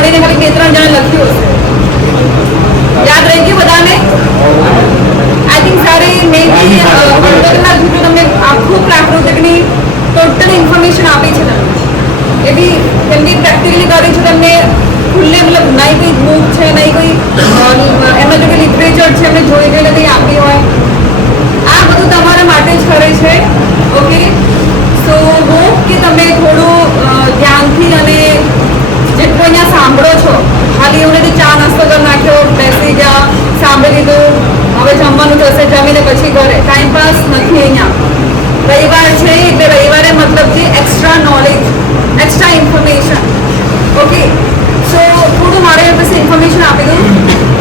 ગણીને ખાલી બે ત્રણ જણા લખ્યું હશે. યાદ રહી ગયું બધાને? આઈ થિંક સારી મેં બી અડધો કલાક જેટલું તમને આખું પ્રાકૃતિકની ટોટલ ઇન્ફોર્મેશન આપી છે તમને. એ બી તેમની પ્રેક્ટિકલી કરી છે તમને. ખુલ્લે મતલબ નહીં કોઈ બુક છે, નહીં કોઈ એમાં જો કે લિટરેચર છે, એમને જોઈ ગયેલા કંઈ આપી હોય. આ બધું તમારા માટે જ કરે છે. ઓકે સો હોપ કે તમે થોડું ધ્યાનથી અને અહીંયા સાંભળો છો ખાલી એવું નથી ચા નાસ્તો કરી નાખ્યો બેસી ગયા સાંભળી લીધું હવે જમવાનું થશે જમીને પછી ઘરે ટાઈમ પાસ નથી અહીંયા રવિવાર છે એટલે રવિવારે મતલબ કે extra knowledge extra information okay so થોડું મારે પાસે ઇન્ફોર્મેશન આપી દઉં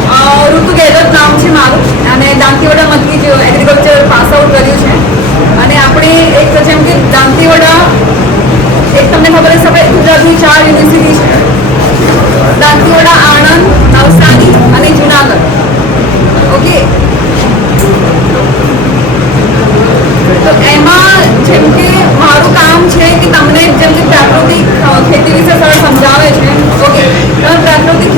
અ, ઋતુ ગેહલોત નામ છે મારું અને દાંતીવાડામાંથી જ એગ્રીકલ્ચર પાસ આઉટ કર્યું છે અને આપણે એક જેમ કે દાંતીવાડા એક તમને ખબર હશે આપણે ગુજરાતની ચાર યુનિવર્સિટી છે દાંતીવાડા આણંદ નવસારી અને જુનાગઢ ઓકે તો એમાં જેમ કે મારું કામ છે કે તમને જેમ કે પ્રાકૃતિક અ, ખેતી વિશે સર સમજાવે છે ઓકે તમે પ્રાકૃતિક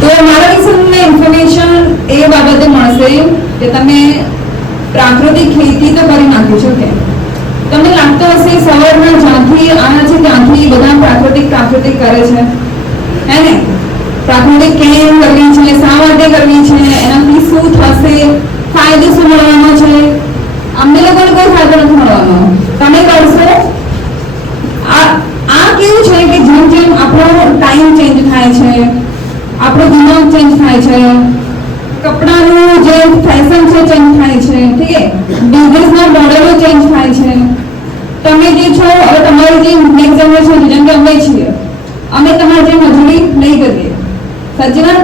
તો મારા વિશે તમને ઇન્ફોર્મેશન એ બાબતે મળશે કે તમે પ્રાકૃતિક ખેતી તો કરી નાખ્યું છે કે તમને લાગતું હશે સવારના જ્યાંથી આના છે ત્યાંથી બધા પ્રાકૃતિક પ્રાકૃતિક કરે છે હે ને પ્રાકૃતિક કેમ કરવી છે શા માટે છે એનાથી શું થશે ફાયદો શું મળવાનો છે. અમને લોકોને કોઈ ફાયદો નથી મળવાનો. તમે કરશો? આ કેવું છે કે જેમ જેમ આપણો ટાઈમ ચેન્જ થાય છે, આપણો દિમાગ ચેન્જ થાય છે, કપડાનું જે ફેશન છે ચેન્જ થાય છે, ઠીક છે? બિઝનેસના મોડેલો ચેન્જ થાય છે. તમે જે છો, હવે તમારી જે નેક્સ્ટ જનરેશન જેમ કે અમે છીએ, અમે તમારી જે મજૂરી નહીં કરીએ. સાચી વાત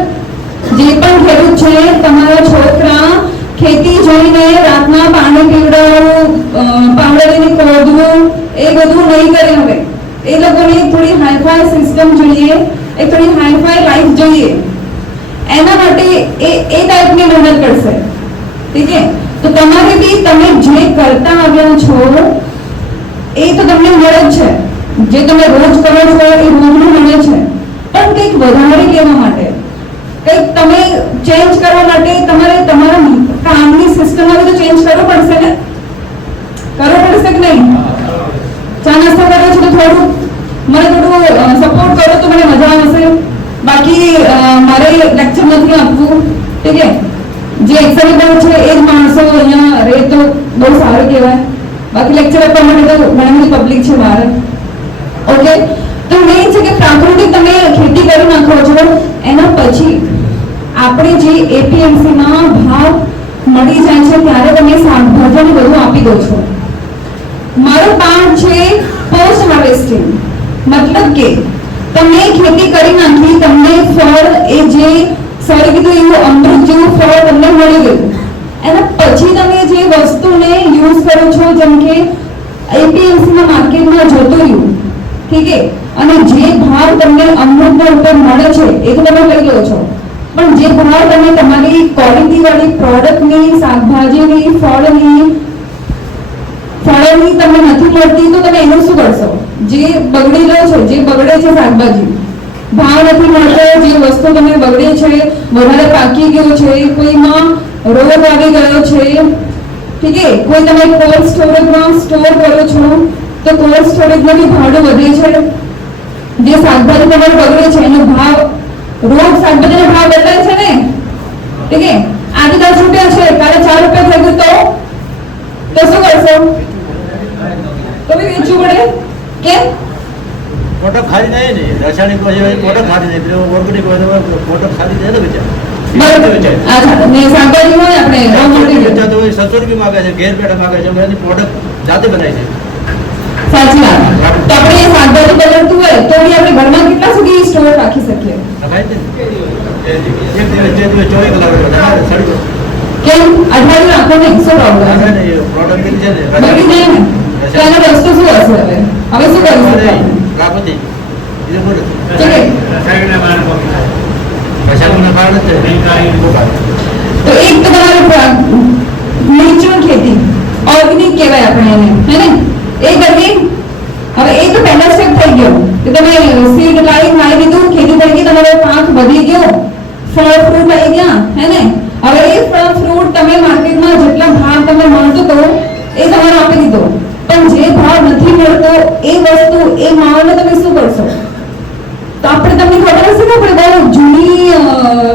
જે પણ ખેડૂત છે તમારા છોકરા ખેતી જોઈને રાતના પાણી પીવડાવવું અ, પાવડરીને ખોદવું એ બધું નહીં કરે હવે. એ લોકોને થોડી હાઈફાઈ સિસ્ટમ જોઈએ એ થોડી હાઈફાઈ લાઈફ જોઈએ. એના માટે એ એ ટાઈપની મહેનત કરશે. ઠીક છે? તો તમારે બી તમે જે કરતા આવ્યા છો એ તો તમને મળે જ છે. જે તમે રોજ કરો છો એ રોજનું મળે છે. પણ કંઈક વધારે લેવા માટે કંઈક તમે ચેન્જ કરવા માટે તમારે તમારા કામની સિસ્ટમ તો ચેન્જ કરવો પડશે ને? કરવો પડશે કે નહીં? ચા નાસ્તો કરો છો તો થોડું મને થોડું સપોર્ટ કરો તો મને મજા આવશે. બાકી મારે લેક્ચર નથી આપવું. ઠીક છે? જે એક્સેલેબલ છે, એ જ માણસો અહીંયા રહે તો બહુ સારું કહેવાય. બાકી લેક્ચર આપવા માટે તો ઘણી બધી પબ્લિક છે બહાર ઓકે તો મેઇન છે કે પ્રાકૃતિક તમે ખેતી કરી નાખો છો. એના પછી આપણે જે એપીએમસીમાં ભાવ મળી જાય છે ત્યારે તમે ભોજન બધું આપી દો છો. મારો પાર્ટ છે પોસ્ટ હાર્વેસ્ટિંગ. મતલબ કે તમે ખેતી કરી નાખી, તમને ફળ, એ જે સરે કીધું એવું અમૃત જેવું ફળ તમને મળી ગયું. એના પછી તમે જે વસ્તુને યુઝ કરો છો, જેમ કે એપીએમસીના માર્કેટમાં જતું રહ્યું. ઠીક છે અને જે ભાવ તમને અમૃતના ઉપર મળે છે, એ તો તમે લઈ લો છો. પણ જે ભાવ તમે તમારી ક્વોલિટી વાળી પ્રોડક્ટની શાકભાજીની, ફળની, ફળોની તમને નથી મળતી, તો તમે એનું શું કરશો? જે બગડેલો છે, જે બગડે છે શાકભાજી, ભાવ નથી મળતો, જે વસ્તુ તમે બગડે છે, વધારે પાકી ગયો છે, કોઈમાં રોગ આવી ગયો છે, ઠીક છે? કોઈ તમે કોલ્ડ સ્ટોરેજમાં સ્ટોર કરો છો તો કોલ્ડ સ્ટોરેજમાં બી ભાડું વધે છે? જે શાકભાજી તમારે બગડે છે એનો ભાવ રોજ શાકભાજીનો ભાવ બદલાય છે ને? ઠીક આજે દસ રૂપિયા છે કાલે ચાર રૂપિયા થઈ ગયું તો? તો શું કરશો? તો બી વેચવું પડે? કેમ? મોટો ખાલી જાય ને રાસાયણિક હોય મોટો ખાલી નહીં પેલો ઓર્ગેનિક હોય મોટો ખાલી જાય ને સત્તર રૂપિયા માગે છે ઘેર પેટા માગે છે પ્રોડક્ટ જાતે બનાવી છે. સાચી વાત. તો આપણે એ શાકભાજી બગડતું હોય તો બી આપણે ઘરમાં કેટલા સુધી સ્ટોર રાખી શકીએ? રખાય છે ને એક દિવસ બે દિવસ ચોવીસ કલાક રખાય, સડી જાય. કેમ? અઠવાડિયું રાખો ને શું આ છે પ્રોબ્લેમ ને એ પ્રોડક્ટ છે ને બગડી જાય ને. તો એનો રસ્તો શું હશે હવે? હવે શું કરી શકીએ આપણે? પ્રાકૃતિક બીજું બોલો ઠીક છે? રસાયણોના કારણે જ છે. તો એક તો તમારું નેચરલ ખેતી ઓર્ગેનિક કહેવાય આપણે એને હે ને? એ કરવી હવે એ તો પહેલા સ્ટેપ થઈ ગયો. કે તમે સીડ લાવી મારી દીધું, ખેતી થઈ ગઈ, તમારો પાક વધી ગયો. ફળ ફ્રૂટ આવી ગયા, હે ને? હવે એ ફળ ફ્રૂટ તમે માર્કેટમાં જેટલા ભાવ તમને મળતો તો એ તમારો આપી દીધો. પણ જે ભાવ નથી મળતો, એ વસ્તુ, એ માલને તમે શું કરશો? તો આપણે તમને ખબર હશે કે આપણે બહુ જૂની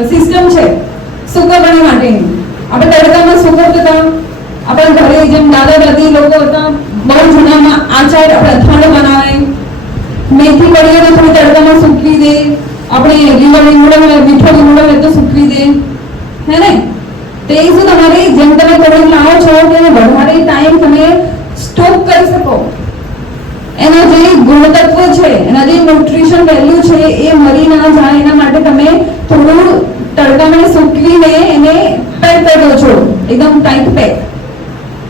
સિસ્ટમ છે સુકવણી માટેની. આપણે તડકામાં સુકવતા હતા આપણા ઘરે જેમ દાદા દાદી લોકો હતા બહુ જૂનામાં આચાર અથાણું બનાવે, મેથી કડીઓને થોડી તડકામાં સૂકવી દે, આપણે લીલો લીમડો મીઠો લીમડો હોય તો સૂકવી દે. હે ને? તે શું તમારે, જેમ તમે થોડુંક લાવો છો તેને વધારે ટાઈમ તમે સ્ટોક કરી શકો. એના જે ગુણતત્વ છે, એના જે ન્યુટ્રિશન વેલ્યુ છે, એ મરી ના જાય એના માટે તમે થોડું તડકામાં સૂકવીને એને પેક કરી દો છો. એકદમ ટાઈટ પેક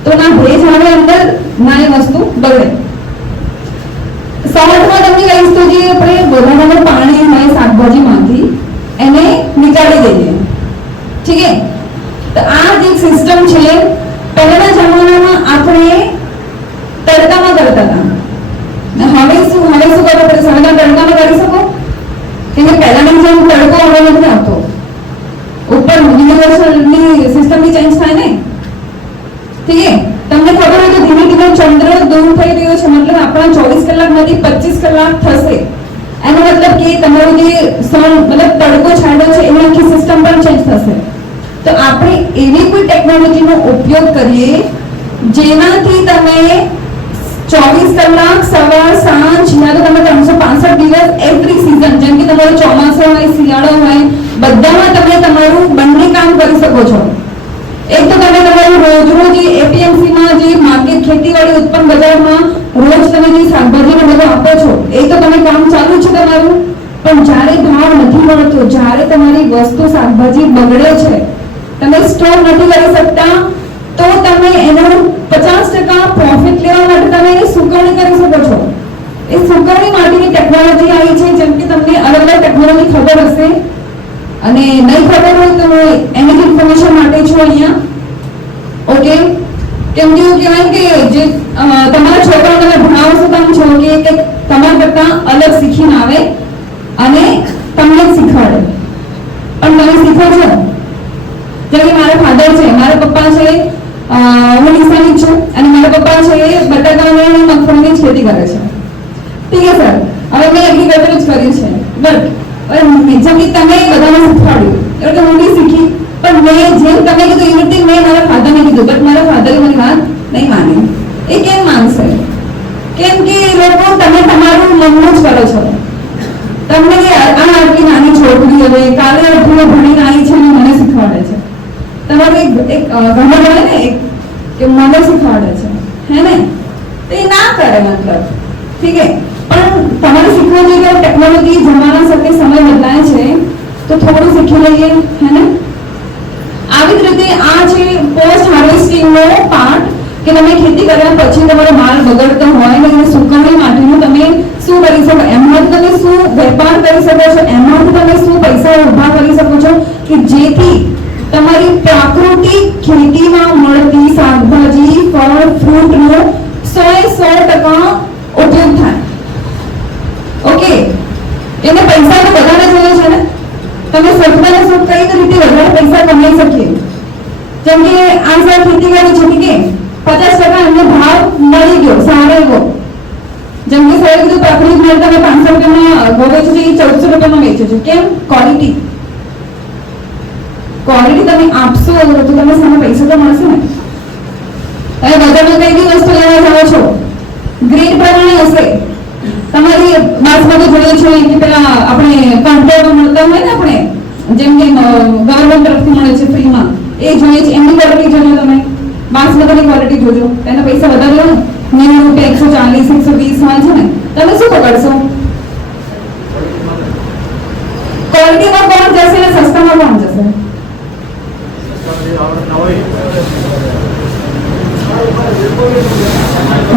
તો ના ભેજ આવે અંદર, ના વસ્તુ બગડે. સલાડમાં તમને કહીશ તો જે આપણે વધારાનું પાણી હોય શાકભાજીમાંથી એને નીકાળી દઈએ. ઠીક છે? તો આ જે સિસ્ટમ છે. પહેલાના જમાનામાં આપણે તડકામાં કરતા હતા. હવે શું? હવે શું કરવું પડે છે? તડકામાં કરી શકો? કેમ કે પહેલાની જેમ તડકો હવે નથી આવતો ઉપર યુનિવર્સલની સિસ્ટમ ઠીક છે તમને ખબર હોય તો ધીમે ધીમે ચંદ્ર દૂર થઈ રહ્યો છે. મતલબ આપણા ચોવીસ કલાકમાંથી પચીસ કલાક થશે. એનો મતલબ કે તમારો જે સન મતલબ તડકો છાંડો છે, એની આખી સિસ્ટમ પણ ચેન્જ થશે. તો આપણે એવી કોઈ ટેકનોલોજીનો ઉપયોગ કરીએ જેનાથી તમે ચોવીસ કલાક સવાર, સાંજ, યા તો તમે ત્રણસો પાસઠ દિવસ એવરી સિઝન જેમ કે તમારો ચોમાસું હોય, શિયાળો હોય, બધામાં તમે તમારું બંને કામ કરી શકો છો. એક તો તમે તમારું રોજ રોજ એપીએમસી માં જે માર્કેટ ખેતીવાડી ઉત્પન્ન બજારમાં રોજ તમે જે શાકભાજીનો બધું આપો છો, એ તો તમે કામ ચાલુ છે તમારું? પણ જ્યારે ભાવ નથી મળતો જ્યારે તમારી વસ્તુ શાકભાજી બગડે છે, તમે સ્ટોર નથી કરી શકતા, તો તમે એનું પચાસ ટકા પ્રોફિટ લેવા માટે તમે એની સુકવણી કરી શકો છો. એ સુકવણી માટેની ટેકનોલોજી આવી છે, જેમ કે તમને અલગ અલગ ટેકનોલોજી ખબર હશે. અને નહીં ખબર હોય તો એની ઇન્ફોર્મેશન માટે છું અહીંયા. ઓકે કેમ કે એવું કહેવાય કે જે તમારા છોકરાઓ તમે ભણાવો છો તમે છો કે તમારા કરતાં અલગ શીખીને આવે અને તમને શીખવાડે. પણ તમે શીખો છો? જેમ કે મારા ફાધર છે, મારા પપ્પા છે હું નિશાની છું અને મારા પપ્પા છે બટાકાની મગફળીની ખેતી કરે છે ઠીક છે સર હવે મેં એગ્રીકલ્ચર જ કર્યું છે બટ હવે તમે બધાને શીખવાડ્યું. એટલે તો હું બી શીખી, પણ મેં જેમ તમે કીધું એવી રીતે મેં મારા ફાધરને કીધું, બટ મારા ફાધરે મારી વાત નહીં માની એ કેમ માનશે? કેમ કે લોકો તમે તમારું મનનું જ કરો છો. તમને કે આ આટલી નાની છોકરી હવે કાલે અઢીમાં ભણીને આવી છે અને મને શીખવાડે છે. તમારું એક એક ઘમંડ ને એક, કે મને શીખવાડે છે હે ને તો એ ના કરે મતલબ ઠીક છે પણ તમારે શીખવું જોઈએ કે ટેકનોલોજી જમાના સાથે સમય બદલાય છે તો શીખી હે આવી જ રીતે આ છે પોસ્ટ હાર્વેસ્ટિંગનો પાર્ટ કે તમે ખેતી કર્યા પછી તમારો માલ બગડતો હોય ને એને સુકવણી માટેનું તમે શું કરી શકો? એમાં તમે શું વેપાર કરી શકો છો? એમાં તમે શું પૈસા ઊભા કરી શકો છો? કે જેથી તમારી પ્રાકૃતિક ખેતીમાં મળતી શાકભાજી, ફળ, ફ્રૂટનો સો સો ટકા સુખ કઈ રીતે વધારે પૈસા કમાઈ શકીએ? જેમ કે આ સાહેબ ખેતી કરે છે કે પચાસ ટકા એમને ભાવ મળી ગયો, સારો એવો. જેમ કે સાહેબ કીધું પ્રાકૃતિક મેળ તમે પાંચસો રૂપિયામાં ગોવે છે એ ચૌદસો રૂપિયામાં વેચો છો. કેમ? ક્વોલિટી ક્વોલિટી તમે આપશો તો તમને સામે પૈસા તો મળશે ને. તમે બજારમાં કઈ બી વસ્તુ લેવા જાઓ છો ગ્રેડ પ્રમાણે હશે. તમારી બાસમતી જોઈએ છે કે પેલા આપણે કંટ્રોલ મળતા હોય ને આપણે જેમ કે ગવર્મેન્ટ તરફથી મળે છે ફ્રીમાં એ જોઈએ છે. એમની ક્વોલિટી જોજો તમે. બાસમતીની ક્વોલિટી જોજો. એના પૈસા વધારે લો ને? નેવું રૂપિયા એકસો ચાલીસ, એકસો વીસ હોય છે ને? તમે શું પકડશો? ક્વોલિટીમાં કોણ જશે ને સસ્તામાં કોણ જશે?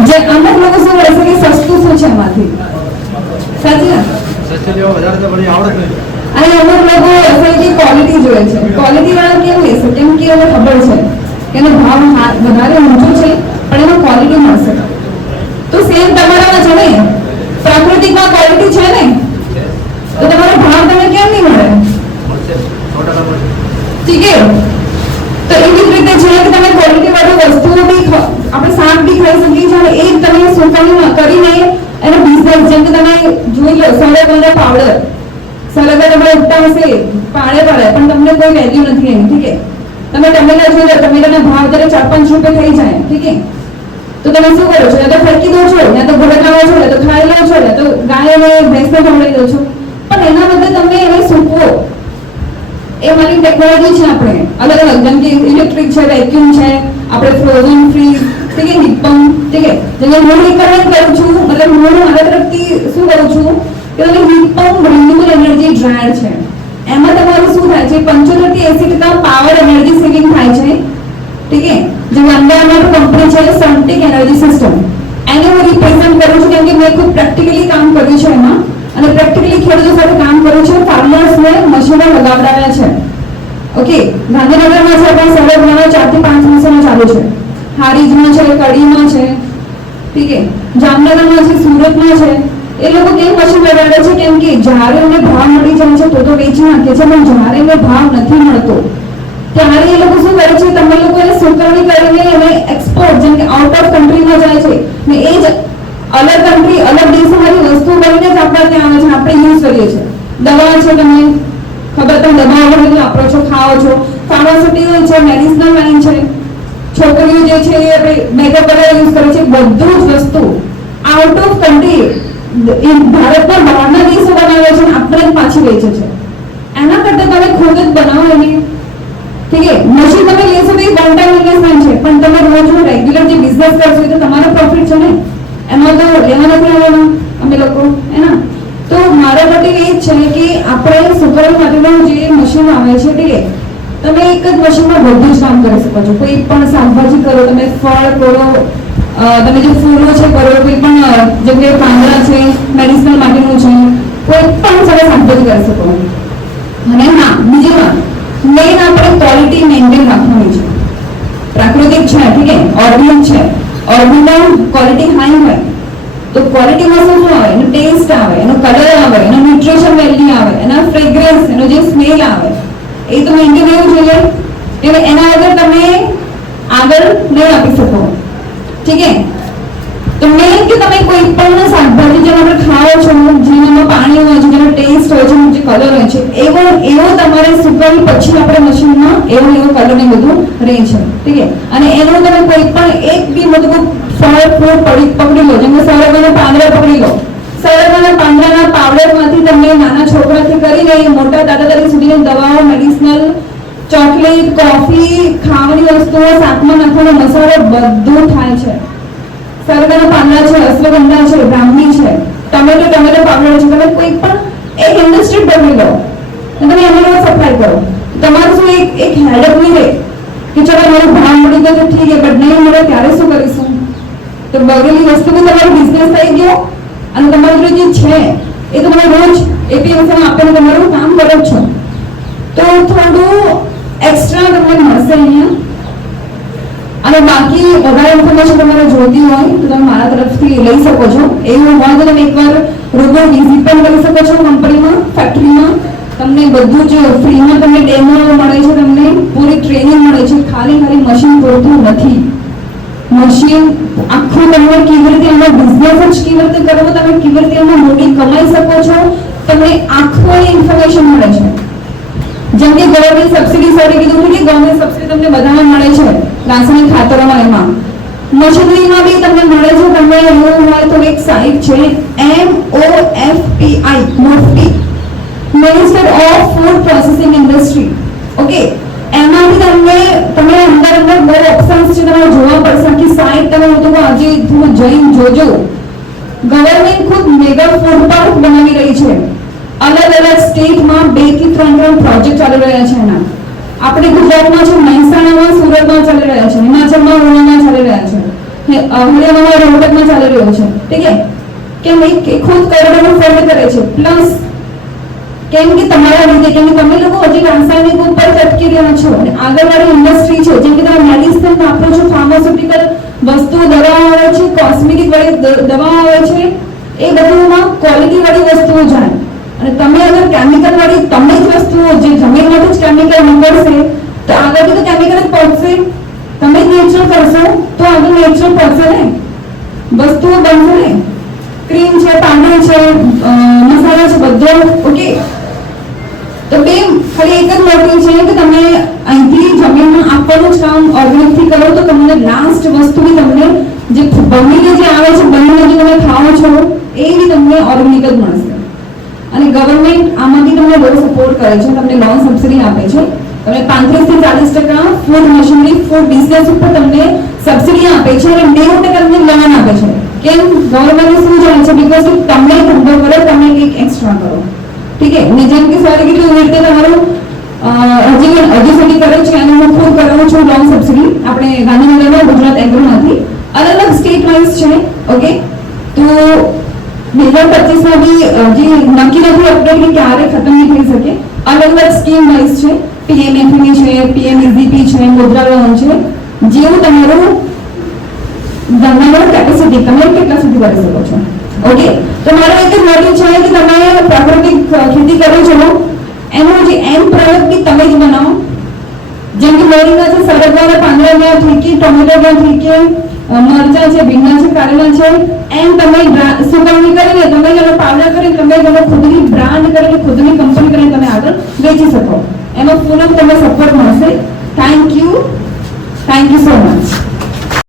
જે અમુક લોકો શું કરે છે કે સસ્તું શું છે એમાંથી? સાચી વાત? સસ્તું લેવા વધારે તો વળી આવડે જ નહીં અને અમુક લોકો એસઆઈટી ક્વોલિટી જોઈએ છે. ક્વોલિટી વાળા કેમ લેશે કેમ કે એને ખબર છે કે એનો ભાવ વધારે ઊંચો છે, પણ એનો ક્વોલિટી મળશે. તો સેમ તમારામાં છે ને? પ્રાકૃતિકમાં ક્વોલિટી છે ને? તો તમારો ભાવ તમને કેમ નહીં મળે? ઠીક તો એવી રીતે છે કે તમે ક્વોલિટી વાળી વસ્તુઓ બી આપણે શાક બી ખાઈ શકીએ છીએ અને એ જ તમે સુકવણી કરીને એનો બિઝનેસ જેમ કે તમે જોઈ લો સોલે પાવડર સરગવા તમે ઉઠતા હશે, પાડે પાડે, પણ તમને કોઈ વેલ્યુ નથી એની ઠીક છે? તમે ટમેટા જોઈ લો ટમેટાના ભાવ ત્યારે ચાર રૂપિયા થઈ જાય, ઠીક છે? તો તમે શું કરો છો? તો ફેંકી દો છો યા તો ભડકાવો છો યા તો ખાઈ લો છો યા તો ગાય અને ભેંસને ખવડાવી દો છો. પણ એના બદલે તમે એને સૂકવો. એ મારી ટેકનોલોજી છે આપણે. અલગ અલગ, જેમ કે ઇલેક્ટ્રિક છે વેક્યુમ છે, આપણે ફ્રોઝન ફ્રીઝ ઠીક છે? પંપ ઠીક છે? જેને હું રિકમેન્ડ કરું છું, મતલબ હું મારા તરફથી heat pump renewable energy dryer છે. એમાં તમારું શું થાય છે? પંચોતેરથી એસી ટકા પાવર એનર્જી સેવિંગ થાય છે. ઠીક છે? જે અંદર કંપની છે સનટેક એનર્જી સિસ્ટમ એને હું રિપ્રેઝન્ટ કરું છું કેમ કે મેં ખૂબ પ્રેક્ટિકલી કામ કર્યું છે એમાં. અને પ્રેક્ટિકલી ખેડૂતો સાથે કામ કર્યું છે. ફાર્મર્સને મશીનો લગાવડાવ્યા છે. ઓકે? ગાંધીનગરમાં છે, પણ સરળમાં ચારથી પાંચ મશીનો ચાલુ છે. હારીજમાં છે, કડીમાં છે. ઠીક છે? જામનગરમાં છે, સુરતમાં છે. એ લોકો કેમ પછી લગાડે છે કેમ કે જ્યારે એમને ભાવ મળી જાય છે તો તો વેચી નાખે છે, પણ જ્યારે એમને ભાવ નથી મળતો, ત્યારે એ લોકો શું કરે છે? તમે લોકો એને સુકવણી કરીને એને એક્સપોર્ટ જેમ કે આઉટ ઓફ કન્ટ્રીમાં જાય છે, ને એ જ અલગ કન્ટ્રી અલગ દેશોમાંથી વસ્તુ બનીને જ આપણા ત્યાં આવે છે, આપણે યુઝ કરીએ છીએ. દવા છે તમે, ખબર તમે દવા વગેરે વાપરો છો, ખાઓ છો. ફાર્માસ્યુટિકલ છે મેડિસિનલ લાઈન છે. છોકરીઓ જે છે એ આપણે મેકઅપ વગેરે યુઝ કરે છે, બધું જ વસ્તુ આઉટ ઓફ કન્ટ્રી ભારતના બહારના દેશો બનાવે છે આપણે પાછી વેચે છે. એના કરતા તમે ખુદ જ બનાવો એની. ઠીક છે? મશીન તમે લેશો તો એ વન ટાઈમ ઇન્વેસ્ટમેન્ટ છે. પણ તમે રોજનું રેગ્યુલર જે બિઝનેસ કરશો એ તો તમારો પ્રોફિટ છે ને? એમાં તો લેવા નથી આવવાના અમે લોકો એના તો મારા માટે એ જ છે કે આપણે સુકવણી માટેનું જે મશીન આવે છે, ઠીક છે? તમે એક જ મશીનમાં બધું જ કામ કરી શકો છો. કોઈ પણ શાકભાજી કરો, તમે ફળ કરો તમે જે ફૂલો છે કરો કોઈ પણ કે પાંદડા છે મેડિસિનલ માટેનું છે, કોઈ પણ સરસ શાકભાજી કરી શકો. અને હા, બીજી વાત મેઇન આપણે ક્વોલિટી મેન્ટેન રાખવાની છે. પ્રાકૃતિક છે, ઠીક છે? ઓર્ગેનિક છે. ઓર્ગેનિક ક્વોલિટી હાઈ હોય. તો ક્વોલિટીમાં શું આવે? એનો ટેસ્ટ આવે, એનો કલર આવે, એનો ન્યુટ્રિશન વેલ્યુ આવે, એના ફ્રેગ્રન્સ એનો જે સ્મેલ આવે, એ તો મેન્ટેન રહેવું જોઈએ એટલે એના વગર તમે આગળ નહીં આપી શકો. ઠીક છે તો મેં કે તમે કોઈ પણ શાકભાજી જેને આપણે ખાઓ છો જેનામાં પાણી હોય છે, જેનો ટેસ્ટ હોય છે, જે કલર હોય છે, એવો એવો તમારે સુકવણી પછી આપણે મશીનમાં એવો એવો કલર ને બધું રહે છે. ઠીક છે અને એનો તમે કોઈ પણ એક બી મતલબ ફળ, ફૂલ, પડી, પકડી લો, જેમ કે સરગવાના પાંદડા પકડી લો. સરગવાના પાંદડાના પાવડરમાંથી તમને નાના છોકરાથી કરીને મોટા દાદા દાદી સુધીની દવાઓ મેડિસિનલ ચોકલેટ, કોફી, ખાવાની વસ્તુઓ, શાકમાં નાખવાનો મસાલો બધું થાય છે. સરગવાના પાંદડા છે, અશ્વગંધા છે, બ્રાહ્મી છે. ટમેટો ટમેટો પાવડર છે. તમે કોઈ પણ એક ઇન્ડસ્ટ્રી બની લો. તમે એમાં સપ્લાય કરો. તમારું શું એક એક હેડક નહીં રહે? કે ચલો મારું ભાવ મળી ગયો તો ઠીક છે બટ નહીં મળે ત્યારે શું કરીશું? તો બગડેલી વસ્તુ બી તમારો બિઝનેસ થઈ ગયો અને તમારું જે છે, એ તમારે રોજ એપીએમસીમાં આપીને તમારું કામ કરો છો. તો થોડું એક્સ્ટ્રા તમને મળશે અહીંયા અને બાકી વધારે ઇન્ફોર્મેશન તમારે જોઈતી હોય તો તમે મારા તરફથી લઈ શકો છો એવું હોય તો તમે એકવાર રૂબરૂ વિઝિટ પણ કરી શકો છો કંપનીમાં ફેક્ટરીમાં તમને બધું જ ફ્રીમાં તમને ડેમો મળે છે તમને પૂરી ટ્રેનિંગ મળે છે ખાલી ખાલી મશીન પૂરતું નથી મશીન આખું તમને કેવી રીતે એમાં બિઝનેસ જ કેવી રીતે કરવો તમે કેવી રીતે એમાં મોટી કમાઈ શકો છો તમને આખું ઇન્ફોર્મેશન મળે છે જેમ કે ગવર્મેન્ટ સબસિડી સરે કીધું કે ગવર્મેન્ટ સબસિડી તમને બધામાં મળે છે, રાસાયણિક ખાતરોમાં એમાં. મશીનરીમાં બી તમને મળે છે, તમને એવું હોય તો એક સાઇટ છે M O F P I મોફટી minister of food processing industry okay એમાંથી તમને તમે અંદર અંદર બહુ ઓપ્શન્સ છે, તમારે જોવા પડશે કે સાઇટ તમે હું તો આજે જઈને જોજો. ગવર્મેન્ટ ખુદ મેગા ફૂડ પાર્ક બનાવી અલગ સ્ટેટમાં બેથી ત્રણ ત્રણ પ્રોજેક્ટ ચાલી રહ્યા છે એના. આપણે ગુજરાતમાં છે મહેસાણામાં, સુરતમાં ચાલી રહ્યા છે, હિમાચલમાં ઉનામાં ચાલી રહ્યા છે હરિયાણામાં રોહતકમાં ચાલી રહ્યો છે. ઠીક છે? કેમ એ કે ખુદ કરોડોનું ફંડ કરે છે. પ્લસ કેમ કે તમારા લીધે, કેમ કે તમે લોકો હજી રાસાયણિક ઉપર ચટકી રહ્યા છો. અને આગળવાળી ઇન્ડસ્ટ્રી છે, જેમ કે તમે મેડિસિન વાપરો છો ફાર્માસ્યુટિકલ વસ્તુઓ દવાઓ આવે છે કોસ્મેટિક વાળી દવાઓ આવે છે, એ બધુંમાં ક્વોલિટી વાળી વસ્તુઓ જાય અને તમે અગર કેમિકલ વાળી તમે જ વસ્તુઓ જે જમીનમાંથી જ કેમિકલ નીકળશે, તો આગળ તો કેમિકલ જ પડશે. તમે જ નેચર કરશો, તો આગળ નેચર પડશે ને? વસ્તુઓ બનશે ને? ક્રીમ છે પાવડર છે મસાલા છે, બધો. ઓકે તો બે, ખાલી એક જ મોટિવ છે કે તમે અહીંથી જમીનમાં આપવાનું જ કામ ઓર્ગેનિકથી કરો, તો તમને લાસ્ટ વસ્તુ બી તમને જે બનીને જે આવે છે, બનીને જે તમે ખાઓ છો, એ બી તમને ઓર્ગેનિક જ મળશે. અને ગવર્મેન્ટ આમાંથી તમને બહુ સપોર્ટ કરે છે, તમને લોન સબસિડી આપે છે. તમને પાંત્રીસથી ચાલીસ ટકા ફૂડ મશીનરી ફૂડ બિઝનેસ ઉપર તમને સબસિડી આપે છે અને નેવું ટકા તમને લોન આપે છે. કેમ? ગવર્મેન્ટ શું જાણે છે? બીકોઝ તમે ધંધો કરો, તમે કંઈક એક્સ્ટ્રા કરો. ઠીક છે? જેમ કે સરે કીધું, એવી રીતે તમારું હજી હજી સુધી કરે છે અને હું ફૂડ કરાવું છું લોન સબસિડી આપણે ગાંધીનગરમાં, ગુજરાત એગ્રોમાંથી, અલગ અલગ સ્ટેટ વાઇઝ છે ઓકે તો બે હજાર પચીસમાં બી હજી નક્કી નથી અપડેટ કે ક્યારે ખતમ નહીં થઈ શકે અલગ અલગ સ્કીમ વાઇઝ છે પીએમ એફએમઈ છે પીએમ ઇઝીપી છે મુદ્રા લોન છે જેવું તમારું ધંધાનો કેપેસિટી તમે કેટલા સુધી કરી શકો છો ઓકે તો મારો એક જ મોટિવ છે કે તમે પ્રાકૃતિક ખેતી કરો છો। એનો જે એન્ડ પ્રોડક્ટ બી તમે જ બનાવો। જેમ કે મોરિંગા છે સરગવાના પાંદડા ગયા ઠીકી ટોમેટો ગયા ઠીકે અ, મરચાં છે, ભીંડા છે, કારેલા છે. એમ તમે સુકવણી કરીને તમે જેનો પાવડર કરીને તમે જેનો ખુદની બ્રાન્ડ કરીને ખુદની કંપની કરીને તમે આગળ વેચી શકો. એમાં પૂનમ તમને સપોર્ટ મળશે. Thank you thank you so much